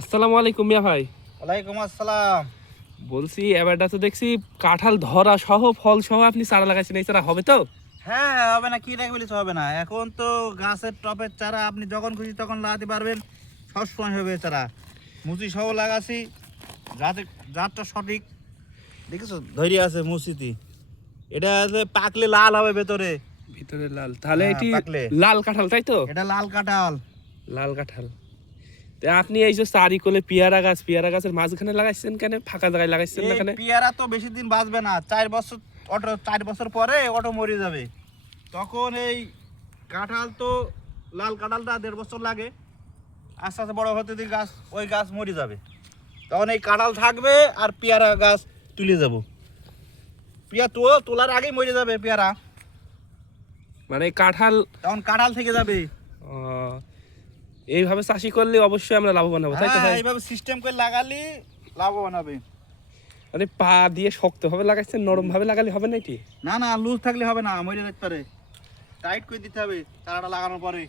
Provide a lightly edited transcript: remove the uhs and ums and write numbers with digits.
আসসালামু আলাইকুম মিয়া ভাই। ওয়ালাইকুম আসসালাম। বলছি এবারটা তো দেখছি কাঁঠাল ধরা সহ ফল সহ আপনি চারা লাগাইছেন, এই চারা হবে তো? হ্যাঁ হ্যাঁ, হবে না কি রাখবে হবে না। এখন তো গাছের টপের চারা আপনি যখন খুশি তখন লাগাতে পারবেন, সবসময় হবে চারা। মুচি সহ লাগাছি, যাতে জাতটা সঠিক। দেখেছো ধৈর্য আছে মুচিতি, এটা আছে পাকলে লাল হবে ভেতরে। ভিতরে লাল, তাহলে হ্যাঁ, এটি পাকলে লাল কাঁঠাল তাই তো? এটা লাল কাঁঠাল। লাল কাঁঠাল। তা আপনি এই যে চারি কোলে পেয়ারা গাছের মাঝখানে লাগাইছেন কেন, ফাঁকা জায়গায় লাগাইছেন না এই কেন? পেয়ারা তো বেশি দিন বাঁচবে না, 4 বছর, 4 বছর পরে অটো মরে যাবে। তখন এই কাঁঠাল তো, লাল কাঁঠালটা 1.5 বছর লাগে, আস্তে আস্তে বড় হতে দিকে গাছ, ওই গাছ মরে যাবে। তখন এই কাঁঠাল থাকবে আর পেয়ারা গাছ তুলে যাব। তোলার আগেই মরে যাবে পেয়ারা, মানে কাঁঠাল তখন কাঁঠাল থেকে যাবে। এইভাবে চাষি করলে অবশ্যই আমরা লাভবান হবো তাই তো হ্যাঁ, ভাই? এইভাবে সিস্টেম করে লাগালে লাভবান হবে। মানে পা দিয়ে শক্ত ভাবে লাগাইছেন, নরম ভাবে লাগালে হবে না এটি? না না, লুজ থাকলে হবে না, মরে যেতে পারে। টাইট করে দিতে হবে চারাটা লাগানোর পরে।